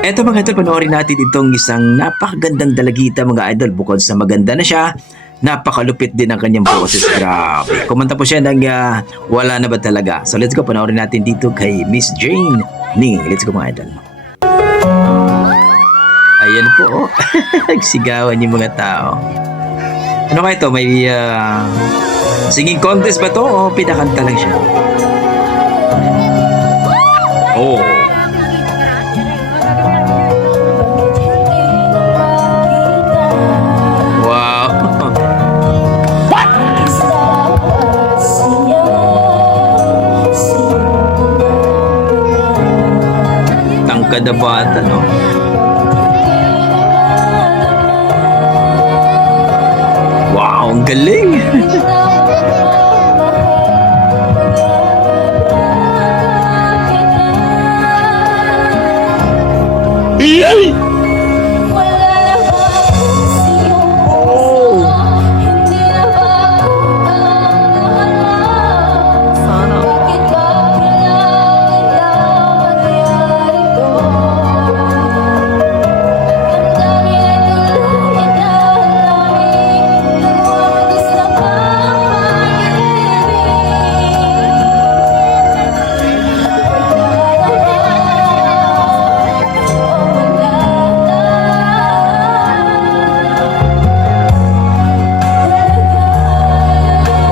Eto mga idol, panoorin natin itong isang napakagandang dalagita mga idol. Bukod sa maganda na siya, napakalupit din ang kanyang boses. Grabe. Kumanta po siya ng Wala Na Ba Talaga. So let's go, panoorin natin dito kay Miss Jane Ni. Let's go mga idol. Ayan po, oh. Sigawan yung mga tao. Ano kaya ito? May singing contest ba to o pinakanta lang siya? Oh. Wow. Tangkad na bata, no? Wow, ang galing! Yay!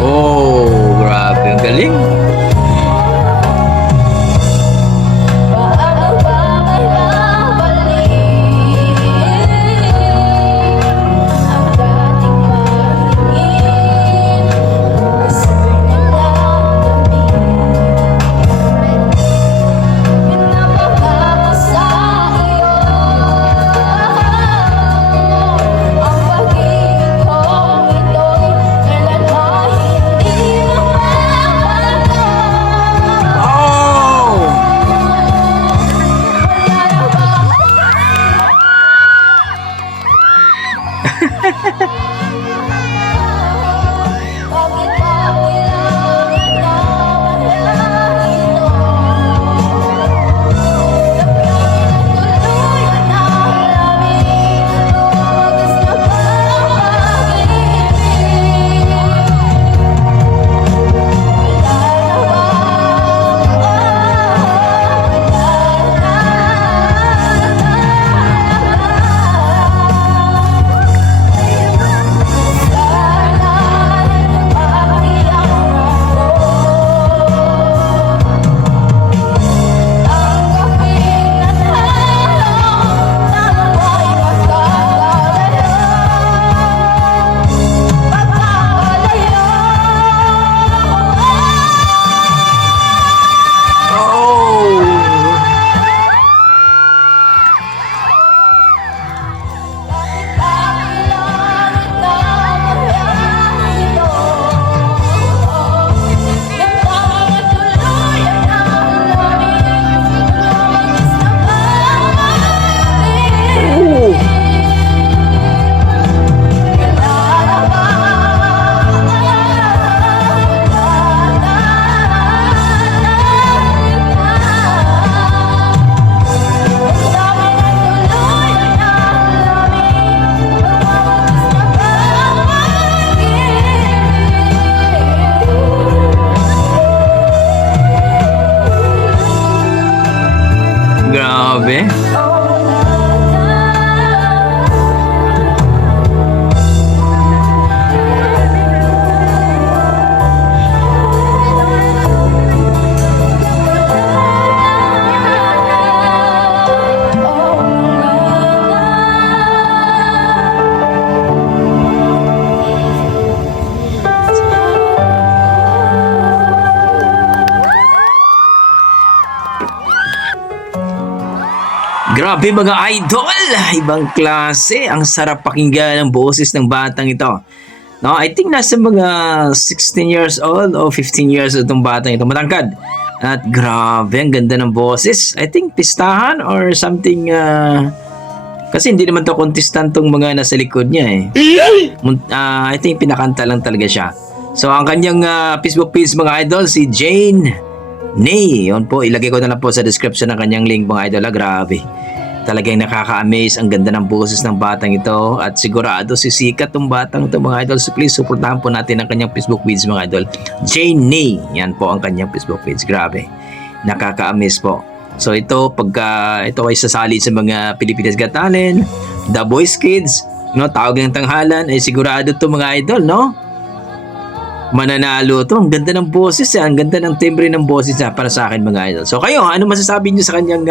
Oh, grabe, ang galing! Oh! Oh! Grabe. Grabe mga idol! Ibang klase. Ang sarap pakinggan ng boses ng batang ito. No, I think nasa mga 16 years old o 15 years old itong batang ito. Matangkad. At grabe, ang ganda ng boses. I think pistahan or something. Kasi hindi naman to contestant tong mga nasa likod niya eh. I think pinakanta lang talaga siya. So ang kanyang Facebook page mga idol, si Jane Ni. Yun po, ilagay ko na lang po sa description ng kanyang link mga idol. Grabe. Talagang nakaka-amaze. Ang ganda ng boses ng batang ito. At sigurado sisikat tong batang ito mga idol. So please, supportahan po natin ang kanyang Facebook page mga idol. Jane Nay. Yan po ang kanyang Facebook page. Grabe. Nakaka-amaze po. So ito, pagka ito ay sasali sa mga Pilipinas Got Talent, The Voice Kids, no, tawag ng tanghalan, ay sigurado to mga idol, no? Mananalo to. Ang ganda ng boses niya. Ang ganda ng timbre ng boses niya para sa akin mga idol. So kayo, ano masasabi niyo sa kanyang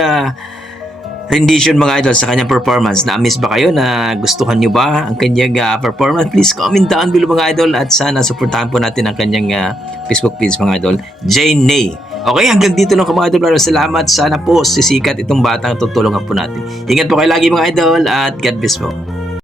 rendition mga idol, sa kanyang performance? Na-miss ba kayo? Na gustuhan nyo ba ang kanyang performance? Please comment down below mga idol at sana supportahan po natin ang kanyang Facebook page mga idol, Jane Nay. Okay, hanggang dito lang mga idol. Maraming salamat. Sana po sisikat itong batang tutulungan po natin. Ingat po kayo lagi mga idol at God bless po.